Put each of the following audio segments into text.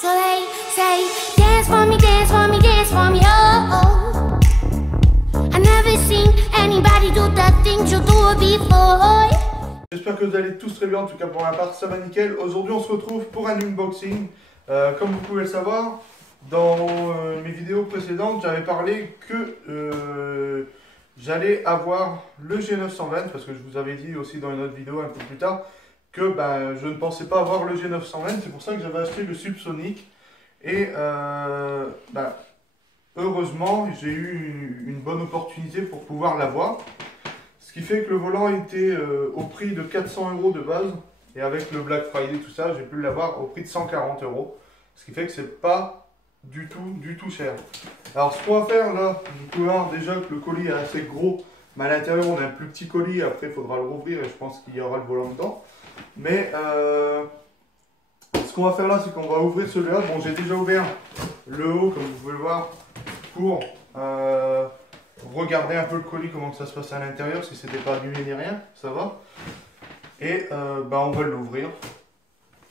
So they say, dance for me, dance for me, dance for me, oh, oh. I never seen anybody do the things you do before. J'espère que vous allez tous très bien, en tout cas pour ma part ça va nickel. Aujourd'hui on se retrouve pour un unboxing. Comme vous pouvez le savoir, dans mes vidéos précédentes j'avais parlé que j'allais avoir le G920, parce que je vous avais dit aussi dans une autre vidéo un peu plus tard que je ne pensais pas avoir le G920, c'est pour ça que j'avais acheté le Subsonic. Et heureusement j'ai eu une bonne opportunité pour pouvoir l'avoir. Ce qui fait que le volant était au prix de 400 € de base. Et avec le Black Friday, tout ça, j'ai pu l'avoir au prix de 140 €. Ce qui fait que c'est pas du tout cher. Alors ce qu'on va faire là, vous pouvez voir déjà que le colis est assez gros. Mais à l'intérieur on a un plus petit colis, après il faudra le rouvrir et je pense qu'il y aura le volant dedans. Mais ce qu'on va faire là, c'est qu'on va ouvrir celui-là. Bon, j'ai déjà ouvert le haut, comme vous pouvez le voir, pour regarder un peu le colis, comment ça se passe à l'intérieur, si c'était pas abîmé ni rien, ça va. Et on va l'ouvrir.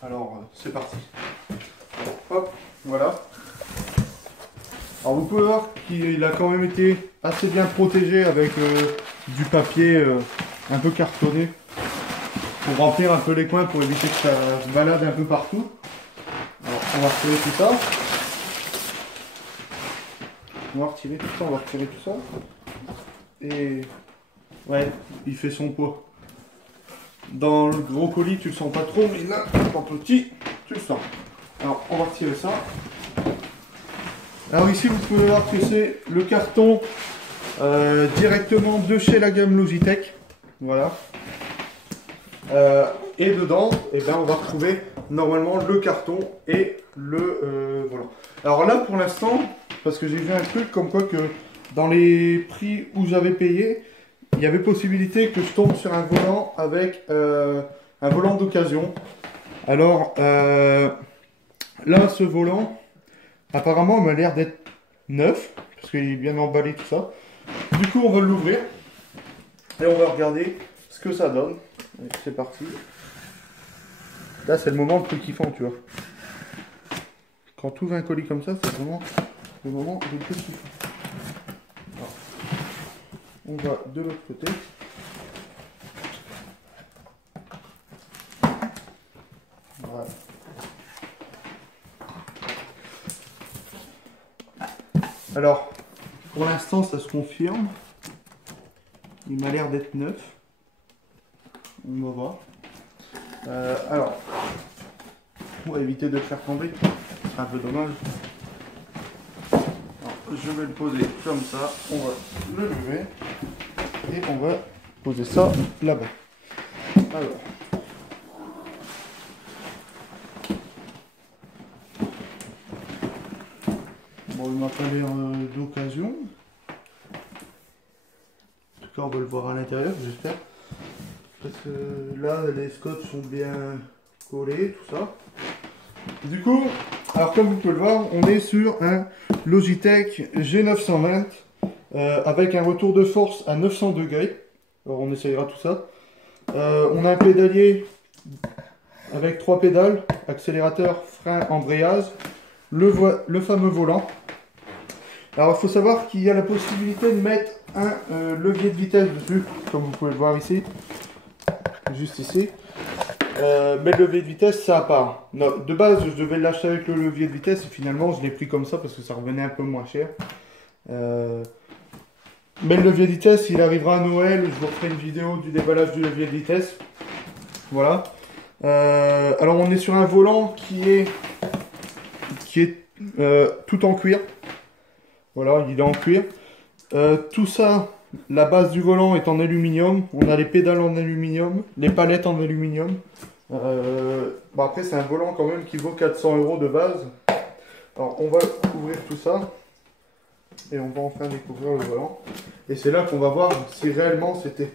Alors, c'est parti. Hop, voilà. Alors vous pouvez voir qu'il a quand même été assez bien protégé avec du papier un peu cartonné pour remplir un peu les coins, pour éviter que ça se balade un peu partout. Alors on va retirer tout ça. On va retirer tout ça, Et ouais, il fait son poids. Dans le gros colis, tu le sens pas trop, mais là, en petit, tu le sens. Alors, on va retirer ça. Alors ici, vous pouvez voir que c'est le carton directement de chez la gamme Logitech. Voilà. Et dedans, on va retrouver normalement le carton et le volant. Alors là, pour l'instant, parce que j'ai vu un truc comme quoi que dans les prix où j'avais payé, il y avait possibilité que je tombe sur un volant avec un volant d'occasion. Alors là, ce volant, apparemment, m'a l'air d'être neuf, parce qu'il est bien emballé tout ça. Du coup, on va l'ouvrir et on va regarder ce que ça donne. C'est parti. Là, c'est le moment le plus kiffant, tu vois. Quand tu ouvres un colis comme ça, c'est vraiment le moment le plus kiffant. Alors, on va de l'autre côté. Voilà. Alors, pour l'instant, ça se confirme. Il m'a l'air d'être neuf. On va voir. Alors, pour éviter de le faire tomber, c'est un peu dommage. Alors, je vais le poser comme ça. On va le lever et on va poser ça là-bas. Alors, bon, il m'a pas l'air d'occasion. En tout cas, on va le voir à l'intérieur, j'espère. Parce que là, les scotch sont bien collés, tout ça. Du coup, alors comme vous pouvez le voir, on est sur un Logitech G920 avec un retour de force à 900 degrés. Alors on essayera tout ça. On a un pédalier avec 3 pédales, accélérateur, frein, embrayage, le fameux volant. Alors il faut savoir qu'il y a la possibilité de mettre un levier de vitesse dessus, comme vous pouvez le voir ici. Juste ici, mais le levier de vitesse c'est à part. Non, de base je devais l'acheter avec le levier de vitesse et finalement je l'ai pris comme ça parce que ça revenait un peu moins cher. Mais le levier de vitesse il arrivera à Noël, je vous ferai une vidéo du déballage du levier de vitesse. Voilà. Alors on est sur un volant qui est tout en cuir. Voilà, il est en cuir. Tout ça, la base du volant est en aluminium. On a les pédales en aluminium, les palettes en aluminium. Après, c'est un volant quand même qui vaut 400 € de base. Alors, on va ouvrir tout ça. Et on va enfin découvrir le volant. Et c'est là qu'on va voir si réellement c'est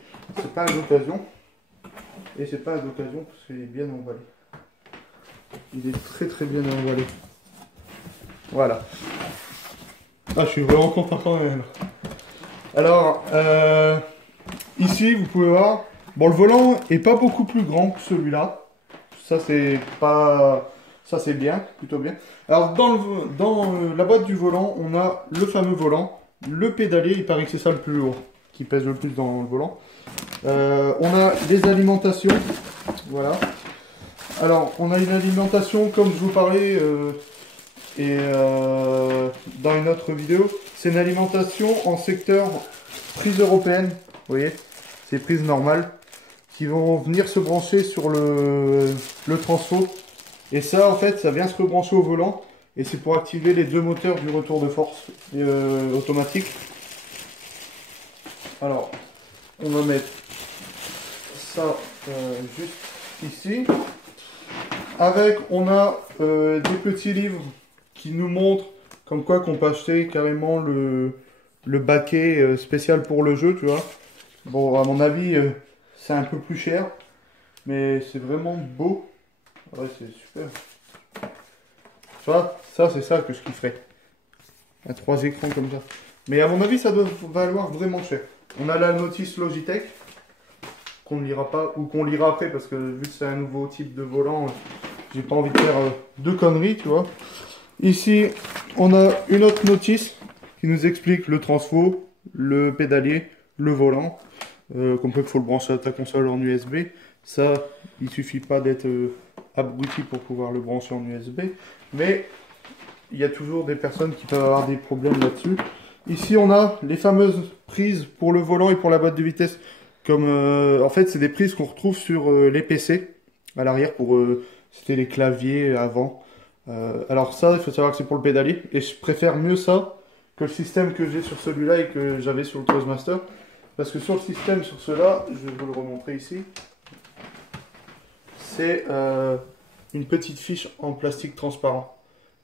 pas une occasion. Et c'est pas une occasion parce qu'il est bien emballé. Il est très bien emballé. Voilà. Ah, je suis vraiment content quand même. Alors, ici, vous pouvez voir, bon, le volant est pas beaucoup plus grand que celui-là. Ça, c'est pas Ça c'est bien, plutôt bien. Alors dans la boîte du volant, on a le fameux volant, le pédalier, il paraît que c'est ça le plus lourd, qui pèse le plus dans le volant. On a les alimentations, voilà. Alors on a une alimentation comme je vous parlais dans une autre vidéo. C'est une alimentation en secteur prise européenne, vous voyez, c'est prises normales qui vont venir se brancher sur le transfo. Et ça, en fait, ça vient se rebrancher au volant. Et c'est pour activer les deux moteurs du retour de force automatique. Alors, on va mettre ça juste ici. Avec, on a des petits livres qui nous montrent comme quoi qu'on peut acheter carrément le baquet spécial pour le jeu, tu vois. Bon, à mon avis, c'est un peu plus cher. Mais c'est vraiment beau. Ouais, c'est super. Tu vois, ça c'est ça que je kifferais. Un 3 écrans comme ça. Mais à mon avis, ça doit valoir vraiment cher. On a la notice Logitech, qu'on ne lira pas, ou qu'on lira après, parce que vu que c'est un nouveau type de volant, j'ai pas envie de faire de conneries, tu vois. Ici, on a une autre notice qui nous explique le transfo, le pédalier, le volant. Comme quoi il faut le brancher à ta console en USB. Ça, il suffit pas d'être abruti pour pouvoir le brancher en USB. Mais il y a toujours des personnes qui peuvent avoir des problèmes là-dessus. Ici, on a les fameuses prises pour le volant et pour la boîte de vitesse. Comme en fait, c'est des prises qu'on retrouve sur les PC à l'arrière pour c'était les claviers avant. Alors ça, il faut savoir que c'est pour le pédalier. Et je préfère mieux ça que le système que j'ai sur celui-là et que j'avais sur le Toastmaster. Parce que sur le système, sur cela, je vais vous le remontrer ici. C'est une petite fiche en plastique transparent.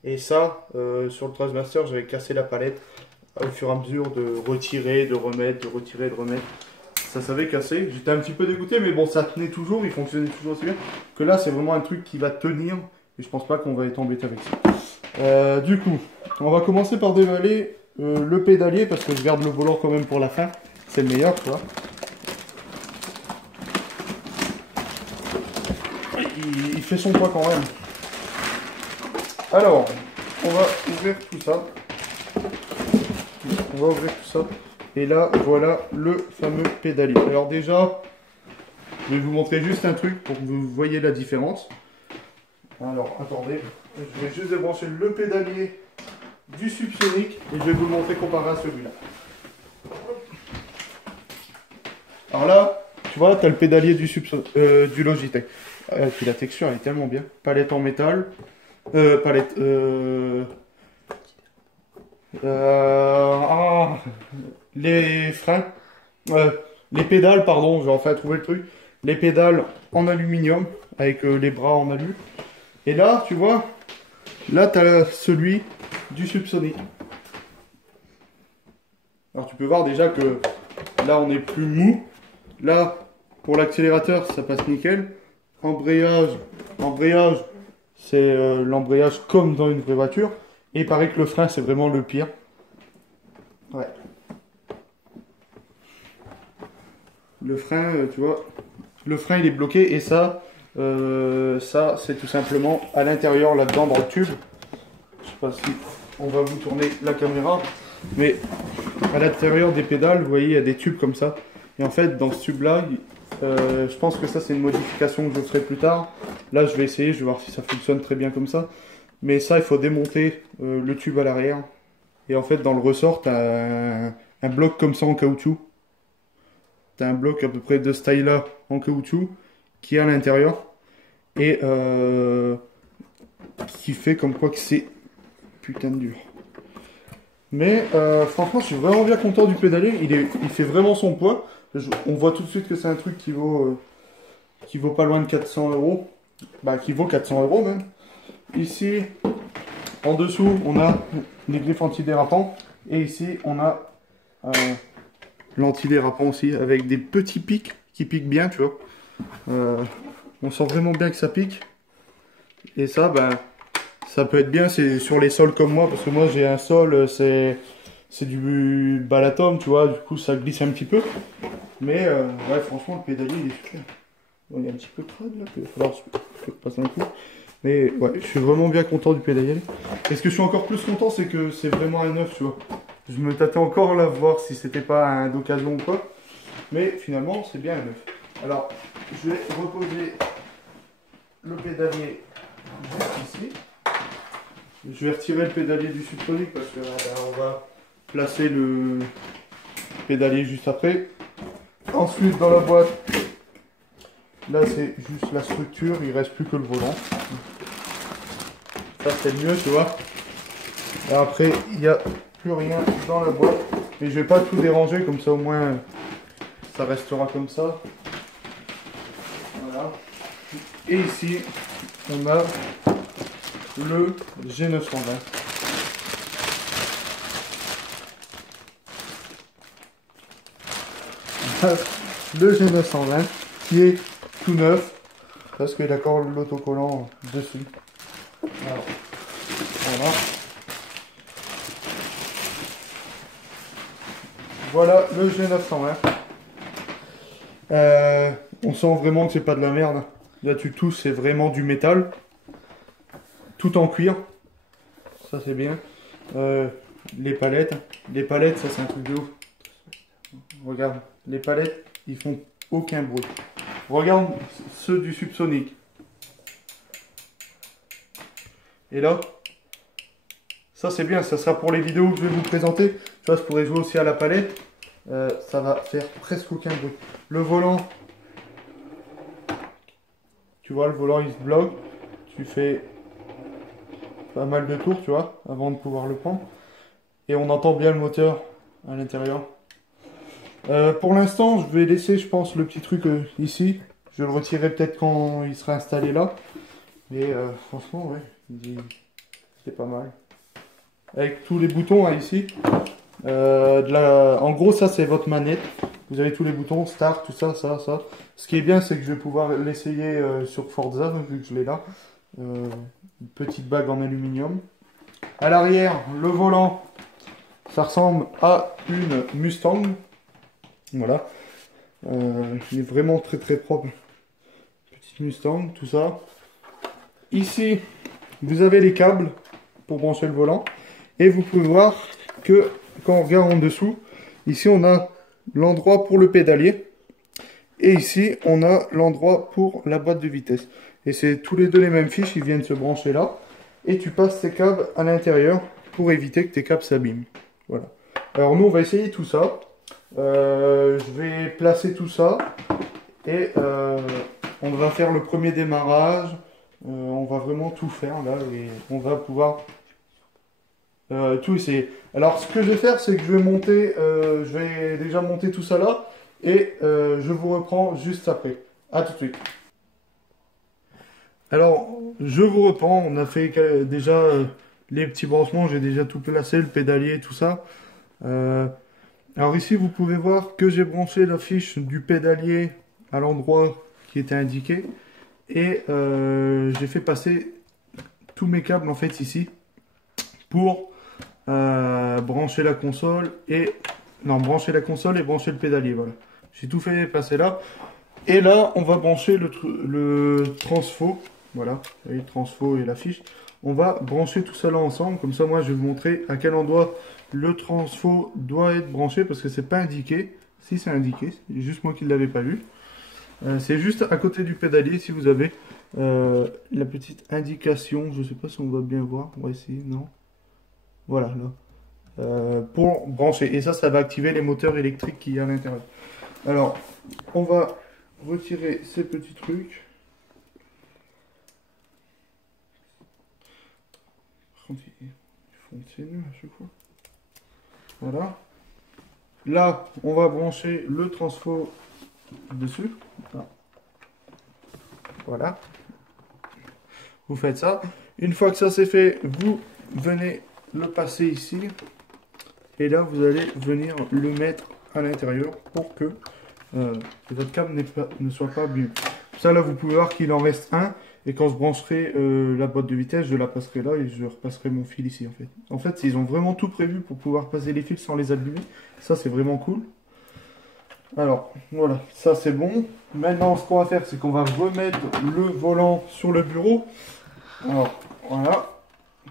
Et ça, sur le Toastmaster, j'avais cassé la palette au fur et à mesure de retirer, de remettre, de retirer, de remettre. Ça s'avait cassé. J'étais un petit peu dégoûté, mais bon, ça tenait toujours, il fonctionnait toujours aussi bien. Que là, c'est vraiment un truc qui va tenir. Et je pense pas qu'on va être embêté avec ça. Du coup, on va commencer par dévaler le pédalier, parce que je garde le volant quand même pour la fin. C'est le meilleur, tu vois. Il fait son poids quand même. Alors, on va ouvrir tout ça. On va ouvrir tout ça. Et là, voilà le fameux pédalier. Alors déjà, je vais vous montrer juste un truc pour que vous voyez la différence. Alors, attendez. Je vais juste débrancher le pédalier du Subsonic et je vais vous le montrer comparé à celui-là. Alors là, tu vois, tu as le pédalier du Logitech. Puis la texture, elle est tellement bien. Palette en métal. Les freins. Les pédales, pardon, j'ai enfin trouvé le truc. Les pédales en aluminium, avec les bras en alu. Et là, tu vois, là, tu as celui du Subsonic. Alors tu peux voir déjà que là, on est plus mou. Là, pour l'accélérateur, ça passe nickel. Embrayage, c'est l'embrayage comme dans une vraie voiture. Et il paraît que le frein, c'est vraiment le pire. Ouais. Le frein, tu vois, le frein, il est bloqué. Et ça, c'est tout simplement à l'intérieur, là-dedans, dans le tube. Je sais pas si on va vous tourner la caméra. Mais à l'intérieur des pédales, vous voyez, il y a des tubes comme ça. Et en fait, dans ce tube-là, je pense que ça, c'est une modification que je ferai plus tard. Là, je vais essayer, je vais voir si ça fonctionne très bien comme ça. Mais ça, il faut démonter le tube à l'arrière. Et en fait, dans le ressort, tu as un bloc comme ça en caoutchouc. Tu as un bloc à peu près de ce taille-là en caoutchouc qui est à l'intérieur. Et qui fait comme quoi que c'est putain de dur. Mais franchement, je suis vraiment bien content du pédalier. Il fait vraiment son poids. On voit tout de suite que c'est un truc qui vaut pas loin de 400 €. Bah, qui vaut 400 € même. Ici, en dessous, on a les griffes antidérapants. Et ici, on a l'antidérapant aussi, avec des petits pics qui piquent bien, tu vois. On sent vraiment bien que ça pique. Et ça, ben, ça peut être bien, c'est sur les sols comme moi, parce que moi j'ai un sol, c'est du Balaton, tu vois, du coup ça glisse un petit peu. Mais ouais, franchement, le pédalier il est super. Bon, il y a un petit peu de crade là, il va falloir que je passe un coup. Mais ouais, je suis vraiment bien content du pédalier. Et ce que je suis encore plus content, c'est que c'est vraiment un neuf, tu vois. Je me tâtais encore là, voir si c'était pas un d'occasion ou quoi. Mais finalement, c'est bien un neuf. Alors, je vais reposer le pédalier juste ici. Je vais retirer le pédalier du subsonique parce que on va placer le pédalier juste après. Ensuite, dans la boîte, là c'est juste la structure, il reste plus que le volant. Ça c'est mieux, tu vois. Et après, il n'y a plus rien dans la boîte. Mais je vais pas tout déranger, comme ça au moins ça restera comme ça. Voilà. Et ici, on a le G920. Le G920 qui est tout neuf parce qu'il y a d'accord l'autocollant dessus. Alors, voilà. Voilà le G920. On sent vraiment que c'est pas de la merde. Là tu touches, c'est vraiment du métal. Tout en cuir. Ça c'est bien. Les palettes. Les palettes, ça c'est un truc de ouf. Regarde, les palettes, ils font aucun bruit. Regarde ceux du subsonique. Et là, ça c'est bien, ça sera pour les vidéos que je vais vous présenter. Tu vois, je pourrais jouer aussi à la palette. Ça va faire presque aucun bruit. Le volant, tu vois, le volant il se bloque. Tu fais pas mal de tours, tu vois, avant de pouvoir le prendre. Et on entend bien le moteur à l'intérieur. Pour l'instant, je vais laisser, je pense, le petit truc ici. Je le retirerai peut-être quand il sera installé là. Mais franchement, ouais, c'est pas mal. Avec tous les boutons hein, ici. En gros, ça c'est votre manette. Vous avez tous les boutons, start, tout ça, ça. Ce qui est bien, c'est que je vais pouvoir l'essayer sur Forza, vu que je l'ai là. Une petite bague en aluminium. À l'arrière, le volant, ça ressemble à une Mustang. Voilà. Il est vraiment très très propre. Petite Mustang, tout ça. Ici, vous avez les câbles pour brancher le volant. Et vous pouvez voir que quand on regarde en dessous, ici on a l'endroit pour le pédalier. Et ici, on a l'endroit pour la boîte de vitesse. Et c'est tous les deux les mêmes fiches, ils viennent se brancher là. Et tu passes tes câbles à l'intérieur pour éviter que tes câbles s'abîment. Voilà. Alors nous, on va essayer tout ça. Je vais placer tout ça. Et on va faire le premier démarrage. On va vraiment tout faire là. Et on va pouvoir tout essayer. Alors ce que je vais faire, c'est que je vais monter, je vais déjà monter tout ça là. Et je vous reprends juste après. A tout de suite. Alors, je vous reprends. On a fait déjà les petits branchements. J'ai déjà tout placé, le pédalier, tout ça. Alors ici, vous pouvez voir que j'ai branché la fiche du pédalier à l'endroit qui était indiqué. Et j'ai fait passer tous mes câbles en fait ici pour brancher la console et brancher le pédalier. Voilà. J'ai tout fait passer là. Et là, on va brancher le transfo. Voilà, vous voyez, le transfo et la fiche. On va brancher tout ça là ensemble. Comme ça, moi, je vais vous montrer à quel endroit le transfo doit être branché. Parce que c'est pas indiqué. Si, c'est indiqué. C'est juste moi qui ne l'avais pas vu. C'est juste à côté du pédalier. Si vous avez la petite indication. Je ne sais pas si on va bien voir. On va essayer, non. Voilà, là. Pour brancher. Et ça va activer les moteurs électriques qu'il y a à l'intérieur. Alors, on va retirer ces petits trucs. Ils font nul à chaque fois. Voilà. Là, on va brancher le transfo dessus. Voilà. Vous faites ça. Une fois que ça c'est fait, vous venez le passer ici. Et là, vous allez venir le mettre à l'intérieur pour que votre câble ne soit pas abîmé. Ça, là, vous pouvez voir qu'il en reste un. Et quand je brancherai la boîte de vitesse, je la passerai là et je repasserai mon fil ici, en fait. En fait, ils ont vraiment tout prévu pour pouvoir passer les fils sans les abîmer. Ça, c'est vraiment cool. Alors, voilà, ça, c'est bon. Maintenant, ce qu'on va faire, c'est qu'on va remettre le volant sur le bureau. Alors, voilà.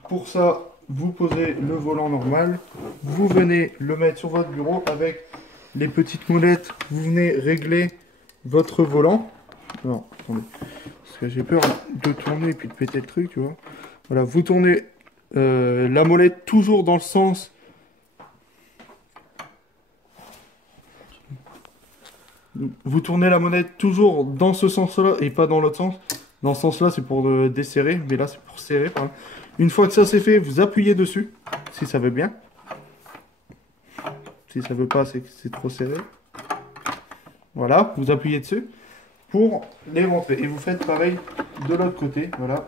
Pour ça, vous posez le volant normal. Vous venez le mettre sur votre bureau avec les petites molettes. Vous venez régler votre volant. Non, attendez. Parce que j'ai peur de tourner et puis de péter le truc, tu vois. Voilà, vous tournez la molette toujours dans le sens. Vous tournez la molette toujours dans ce sens-là et pas dans l'autre sens. Dans ce sens-là, c'est pour desserrer, mais là, c'est pour serrer. Pardon. Une fois que ça c'est fait, vous appuyez dessus, si ça veut bien. Si ça veut pas, c'est que c'est trop serré. Voilà, vous appuyez dessus pour les rentrer. Et vous faites pareil de l'autre côté, voilà.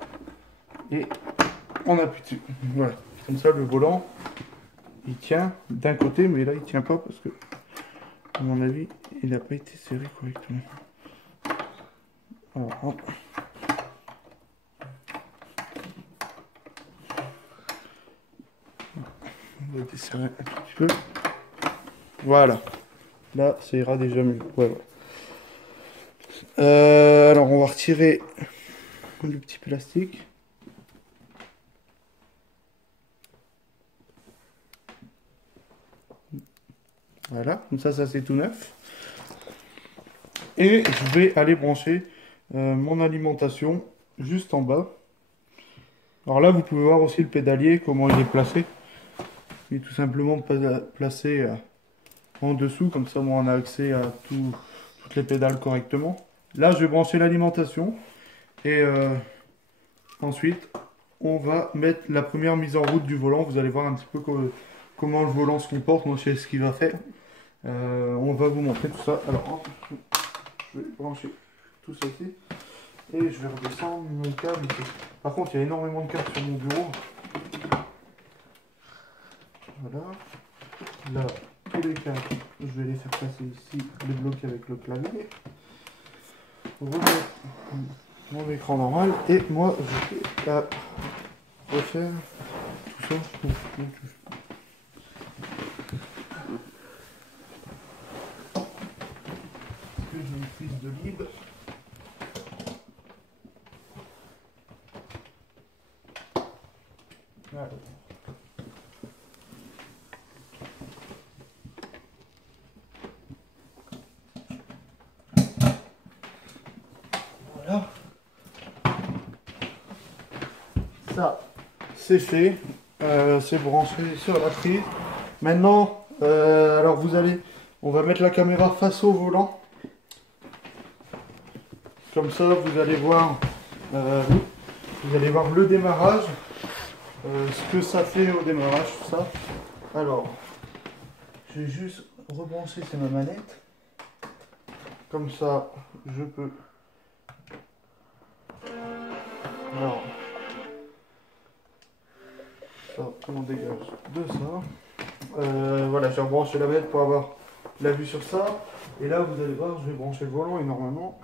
Et on appuie dessus. Voilà, comme ça, le volant, il tient d'un côté, mais là, il tient pas parce que, à mon avis, il n'a pas été serré correctement. Alors, hop. On va desserrer un tout petit peu. Voilà. Là, ça ira déjà mieux. Voilà. Alors, on va retirer le petit plastique. Voilà. Comme ça c'est tout neuf. Et je vais aller brancher mon alimentation juste en bas. Alors là, vous pouvez voir aussi le pédalier, comment il est placé. Il est tout simplement placé en dessous, comme ça on a accès à toutes les pédales correctement. Là, je vais brancher l'alimentation et ensuite on va mettre la première mise en route du volant. Vous allez voir un petit peu comment le volant se comporte. Moi, je sais ce qu'il va faire. On va vous montrer tout ça. Alors, je vais brancher tout ça ici et je vais redescendre mon câble. Par contre, il y a énormément de câbles sur mon bureau. Voilà. Là, tous les câbles, je vais les faire passer ici, les bloquer avec le clavier. Remettre mon écran normal et moi, je vais refaire tout ça. J'ai une prise de libre. Voilà. Voilà. Ça, c'est fait. C'est branché sur la prise. Maintenant, alors on va mettre la caméra face au volant. Comme ça, vous allez voir le démarrage, ce que ça fait au démarrage, tout ça. Alors, je vais juste rebrancher ma manette. Comme ça, je peux. Alors, ça, on dégage de ça. Voilà, j'ai rebranché la manette pour avoir la vue sur ça. Et là, vous allez voir, je vais brancher le volant et normalement,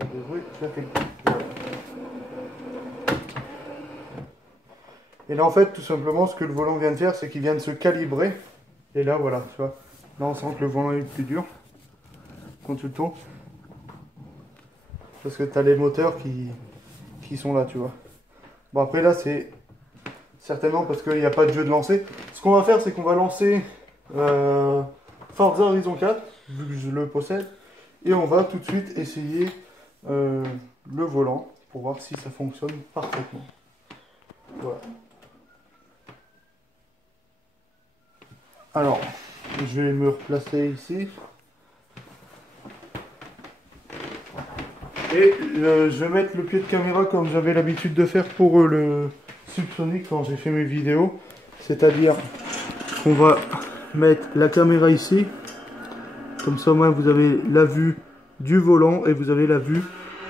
ça devrait faire quelque chose. Voilà. Et là, en fait, tout simplement, ce que le volant vient de faire, c'est qu'il vient de se calibrer. Et là, voilà, tu vois. Là, on sent que le volant est plus dur quand tu le tournes. Parce que tu as les moteurs qui sont là, tu vois. Bon, après, là, c'est certainement parce qu'il n'y a pas de jeu de lancer. Ce qu'on va faire, c'est qu'on va lancer Forza Horizon 4, vu que je le possède. Et on va tout de suite essayer le volant pour voir si ça fonctionne parfaitement. Voilà. Alors, je vais me replacer ici. Et je vais mettre le pied de caméra comme j'avais l'habitude de faire pour le Subsonic quand j'ai fait mes vidéos. C'est-à-dire qu'on va mettre la caméra ici. Comme ça, au moins, vous avez la vue du volant et vous avez la vue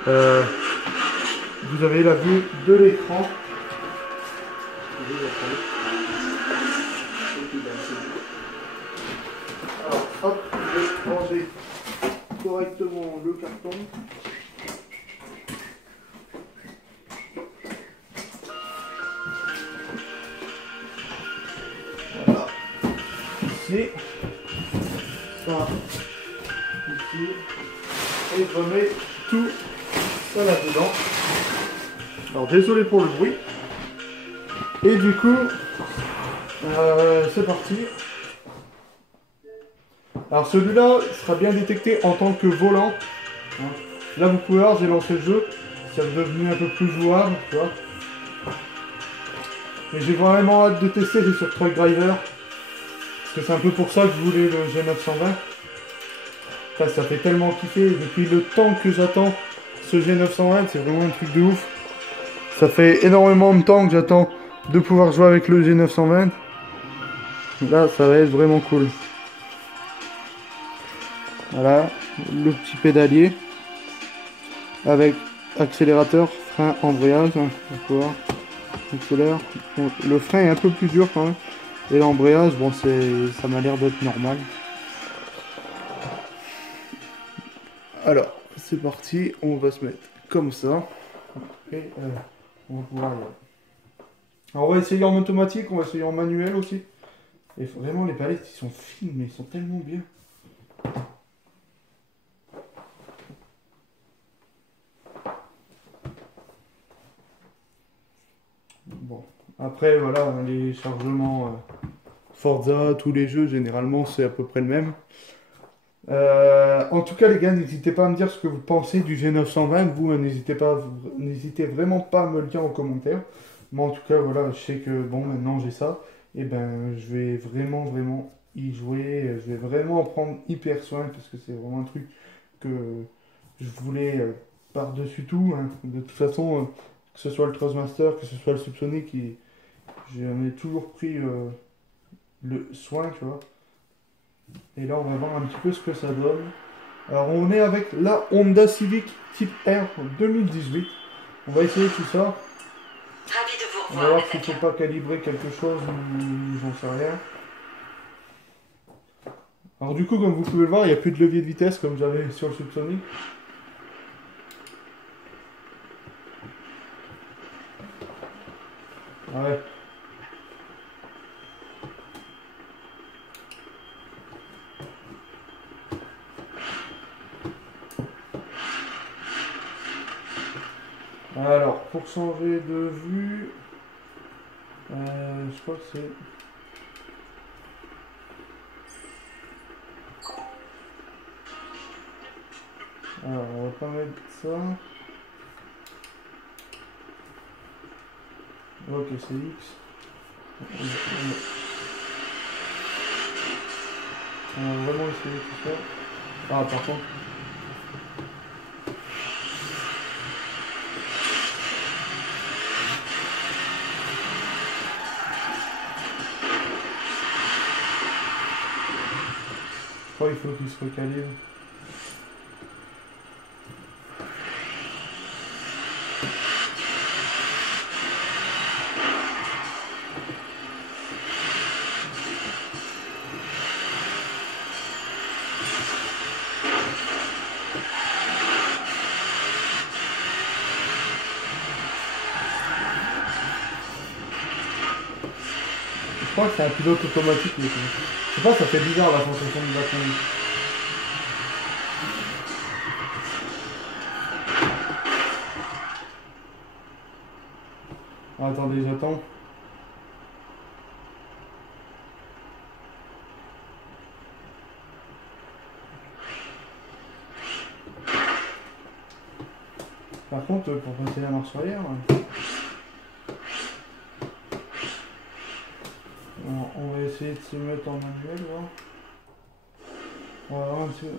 de l'écran. Alors, hop, je vais ranger correctement le carton. Voilà. Ici. Ça. Ici. Et je remets tout ça là-dedans. Alors désolé pour le bruit. Et du coup, c'est parti. Alors celui-là sera bien détecté en tant que volant. Hein. Là vous pouvez voir, j'ai lancé le jeu. C'est devenu un peu plus jouable, tu vois. Mais j'ai vraiment hâte de tester sur Truck Driver. Parce que c'est un peu pour ça que je voulais le G920. Enfin, ça fait tellement kiffer. Depuis le temps que j'attends ce G920, c'est vraiment un truc de ouf. Ça fait énormément de temps que j'attends de pouvoir jouer avec le G920. Là, ça va être vraiment cool. Voilà, le petit pédalier. Avec accélérateur, frein, embrayage. On peut voir. Accélère. Bon, le frein est un peu plus dur quand même. Et l'embrayage, bon, ça m'a l'air d'être normal. Alors, c'est parti. On va se mettre comme ça. Et on va pouvoir y aller. Alors, on va essayer en automatique, on va essayer en manuel aussi. Et vraiment, les palettes, ils sont fines, mais ils sont tellement bien. Bon, après, voilà, les chargements Forza, tous les jeux, généralement, c'est à peu près le même. En tout cas, les gars, n'hésitez pas à me dire ce que vous pensez du G920. Vous, n'hésitez vraiment pas à me le dire en commentaire. Moi, en tout cas, voilà, je sais que, bon, maintenant j'ai ça. Et ben, je vais vraiment y jouer. Je vais vraiment en prendre hyper soin parce que c'est vraiment un truc que je voulais par-dessus tout. Hein. De toute façon, que ce soit le Trustmaster, que ce soit le Subsonic, j'en ai toujours pris le soin, tu vois. Et là, on va voir un petit peu ce que ça donne. Alors, on est avec la Honda Civic Type R 2018. On va essayer tout ça. On va voir s'il ne faut pas calibrer quelque chose ou j'en sais rien. Alors du coup, comme vous pouvez le voir, il n'y a plus de levier de vitesse comme j'avais sur le Subsonic. Ouais. Alors, pour changer de vue, je crois que c'est... Alors, on va pas mettre ça. Ok, c'est X. On va vraiment essayer tout ça. Ah, par contre... Je crois qu'il faut qu'il se recalibre. Je crois que c'est un pilote automatique. Mais je sais pas, ça fait bizarre la sensation de la conduite. Ah, attendez, j'attends. Par contre, pour passer la marche arrière, on va essayer de se mettre en manuel.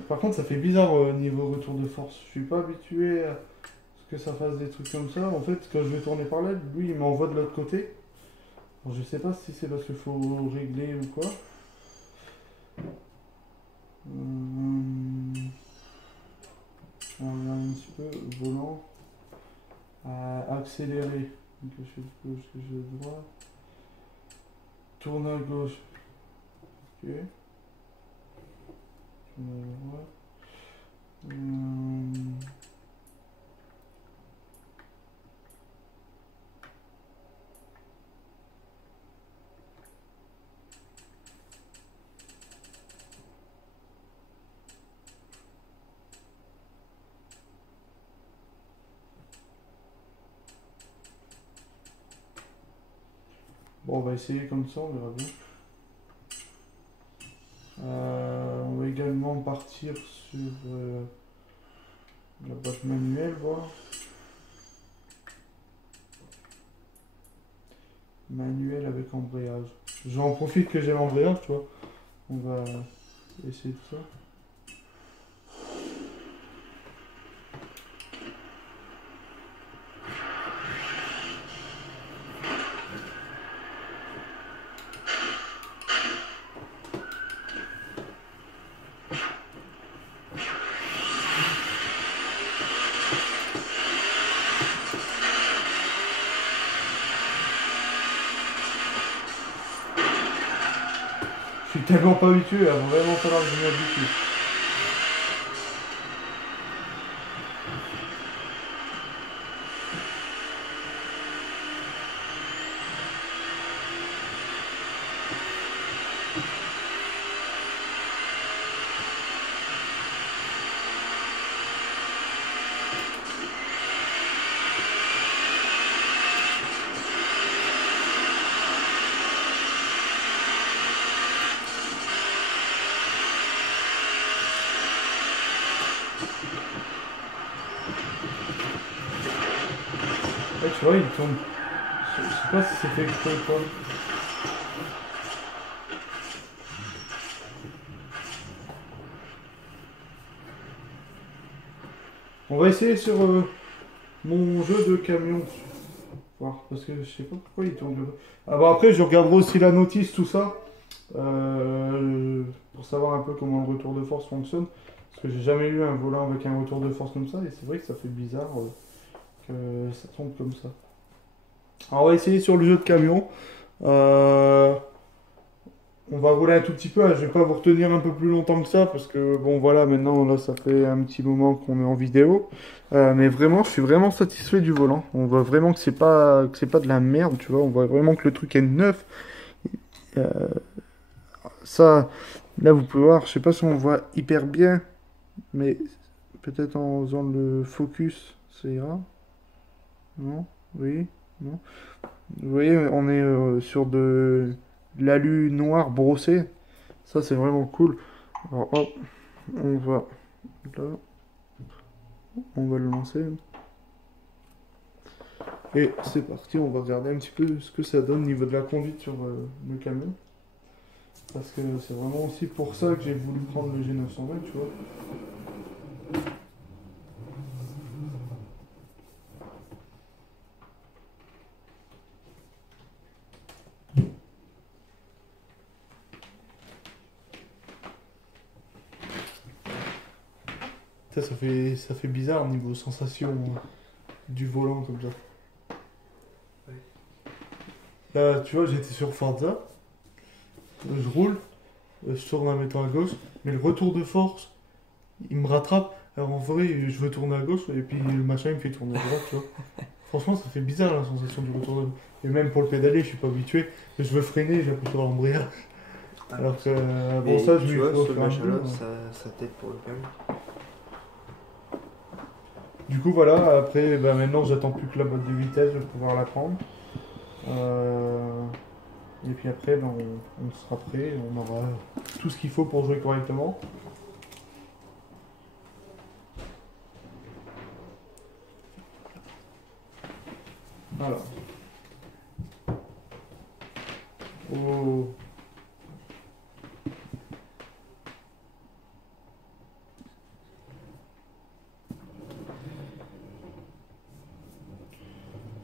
Par contre, ça fait bizarre au niveau retour de force. Je suis pas habitué à ce que ça fasse des trucs comme ça. En fait, quand je vais tourner par là, lui, il m'envoie de l'autre côté. Alors, je sais pas si c'est parce qu'il faut régler ou quoi. On regarde un petit peu. Volant. Accélérer. Donc, je fais de gauche, je fais de droite. Tourne à gauche. Ok. Tourne à droite. Bon, on va essayer comme ça, on verra bien. On va également partir sur la boîte manuelle, voir. Manuel avec embrayage. J'en profite que j'ai l'embrayage, tu vois. On va essayer tout ça. Je suis tellement pas habitué, il va vraiment falloir que je m'habitue. Ouais, tu vois, il tourne. Je sais pas si c'est fait exprès ou pas. On va essayer sur mon jeu de camion. Voir, parce que je sais pas pourquoi il tourne. Ah bah après, je regarderai aussi la notice, tout ça. Pour savoir un peu comment le retour de force fonctionne. Parce que j'ai jamais eu un volant avec un retour de force comme ça. Et c'est vrai que ça fait bizarre que ça tombe comme ça. Alors on va essayer sur le jeu de camion. On va rouler un tout petit peu, hein. Je vais pas vous retenir un peu plus longtemps que ça parce que bon voilà, maintenant là ça fait un petit moment qu'on est en vidéo. Mais vraiment, je suis vraiment satisfait du volant. On voit vraiment que c'est pas de la merde, tu vois. On voit vraiment que le truc est neuf. Euh, Ça, là vous pouvez voir, je sais pas si on voit hyper bien, mais peut-être en faisant le focus, ça ira. Non? Oui? Non? Vous voyez, on est sur de l'alu noir brossé. Ça, c'est vraiment cool. Alors, hop, on va là. On va le lancer. Et c'est parti, on va regarder un petit peu ce que ça donne au niveau de la conduite sur le camion. Parce que c'est vraiment aussi pour ça que j'ai voulu prendre le G920, tu vois. Ça fait bizarre au niveau sensation du volant comme ça. Là, tu vois, j'étais sur Forza, je roule, je tourne en mettant à gauche, mais le retour de force, il me rattrape. Alors en vrai, je veux tourner à gauche et puis le machin il me fait tourner à droite, tu vois. Franchement, ça fait bizarre la sensation du retour de... Et même pour le pédaler, je suis pas habitué. Je veux freiner, j'appuie sur l'embrayage. Alors que bon, ça, je tu lui vois, fais au ce fur et à machin-là, mesure. ça t'aide pour le camion. Du coup, voilà, après, bah, maintenant, j'attends plus que la boîte de vitesse, je vais pouvoir la prendre. Et puis après, bah, on sera prêt, on aura tout ce qu'il faut pour jouer correctement. Voilà. Oh.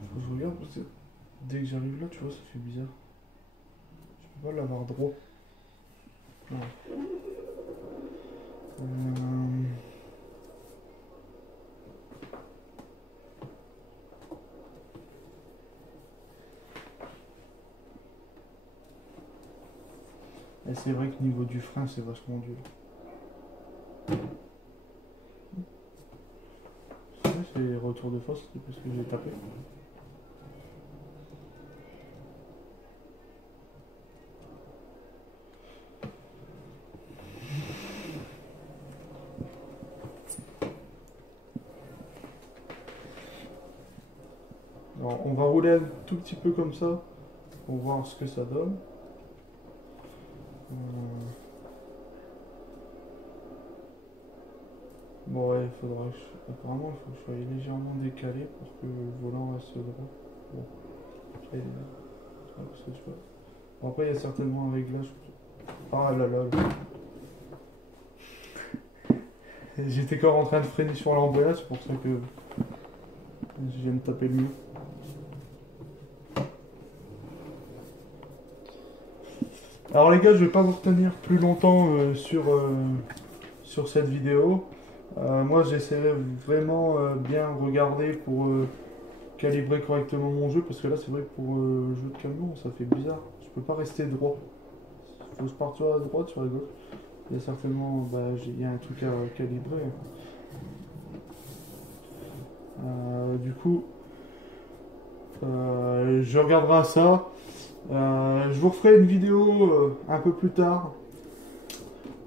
Faut que je regarde parce que dès que j'arrive là, tu vois, ça fait bizarre. Je peux pas l'avoir droit. Non. Et c'est vrai que niveau du frein, c'est vachement dur. C'est les retours de force, c'est parce que j'ai tapé. Alors, on va rouler un tout petit peu comme ça pour voir ce que ça donne. Bon ouais, il faudra apparemment il faut que je sois légèrement décalé pour que le volant reste droit. Bon, après, bon, après il y a certainement un réglage. Ah là là. J'étais encore en train de freiner sur l'embrayage, c'est pour ça que je viens de taper le mur. Alors les gars, je vais pas vous retenir plus longtemps sur cette vidéo. Moi j'essaierai vraiment bien regarder pour calibrer correctement mon jeu, parce que là c'est vrai que pour le jeu de camion ça fait bizarre. Je peux pas rester droit. Faut que je parte sur la droite, sur la gauche. Il y a certainement il y a un truc à calibrer. Du coup, je regarderai ça. Je vous referai une vidéo un peu plus tard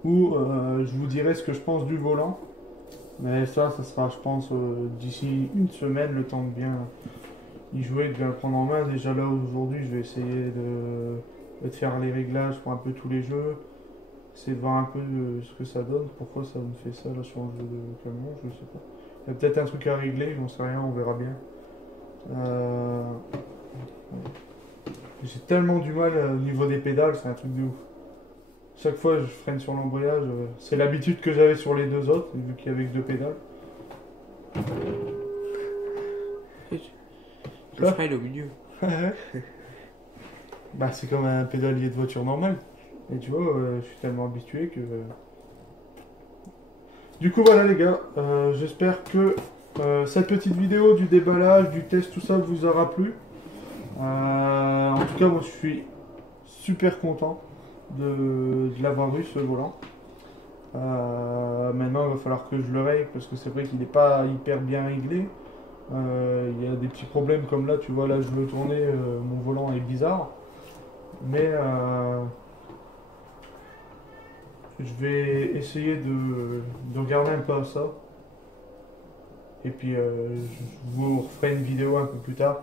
où je vous dirai ce que je pense du volant. Mais ça sera, je pense, d'ici une semaine, le temps de bien y jouer, de bien le prendre en main. Déjà là, aujourd'hui, je vais essayer de faire les réglages pour un peu tous les jeux. Essayer de voir un peu ce que ça donne. Pourquoi ça me fait ça là sur le jeu de camion, je sais pas. Il y a peut-être un truc à régler, j'en sais rien, on verra bien. J'ai tellement du mal au niveau des pédales, c'est un truc de ouf. Chaque fois je freine sur l'embrayage, c'est l'habitude que j'avais sur les deux autres, vu qu'il y avait que deux pédales. Le frein au milieu. Bah c'est comme un pédalier de voiture normale. Et tu vois, je suis tellement habitué que... Du coup voilà les gars, j'espère que cette petite vidéo du déballage, du test, tout ça vous aura plu. En tout cas moi je suis super content de l'avoir eu ce volant. Maintenant il va falloir que je le règle parce que c'est vrai qu'il n'est pas hyper bien réglé. Il y a des petits problèmes comme là, tu vois, là je veux tourner, mon volant est bizarre. Mais je vais essayer de regarder un peu à ça. Et puis je vous referai une vidéo un peu plus tard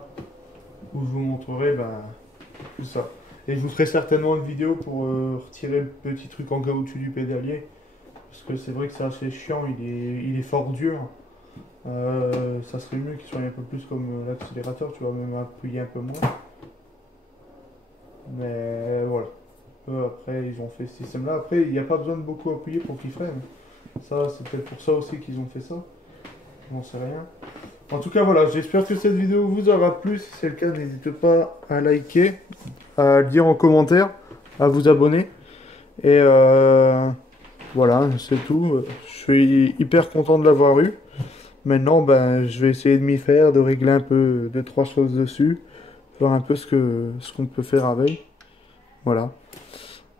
où je vous montrerai tout ça. Et je vous ferai certainement une vidéo pour retirer le petit truc en caoutchouc du pédalier. Parce que c'est vrai que c'est assez chiant, il est fort dur. Ça serait mieux qu'il soit un peu plus comme l'accélérateur, tu vas même appuyer un peu moins. Mais voilà. Après ils ont fait ce système là. Après il n'y a pas besoin de beaucoup appuyer pour qu'il freine. Ça c'est peut-être pour ça aussi qu'ils ont fait ça. J'en sais rien. En tout cas voilà, j'espère que cette vidéo vous aura plu. Si c'est le cas, n'hésitez pas à liker, à le dire en commentaire, à vous abonner. Et voilà, c'est tout. Je suis hyper content de l'avoir eu. Maintenant je vais essayer de m'y faire, de régler un peu 2-3 choses dessus. Voir un peu ce qu'on peut faire avec. Voilà.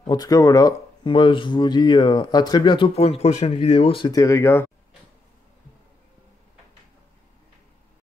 En tout cas voilà, moi je vous dis à très bientôt pour une prochaine vidéo. C'était Rega.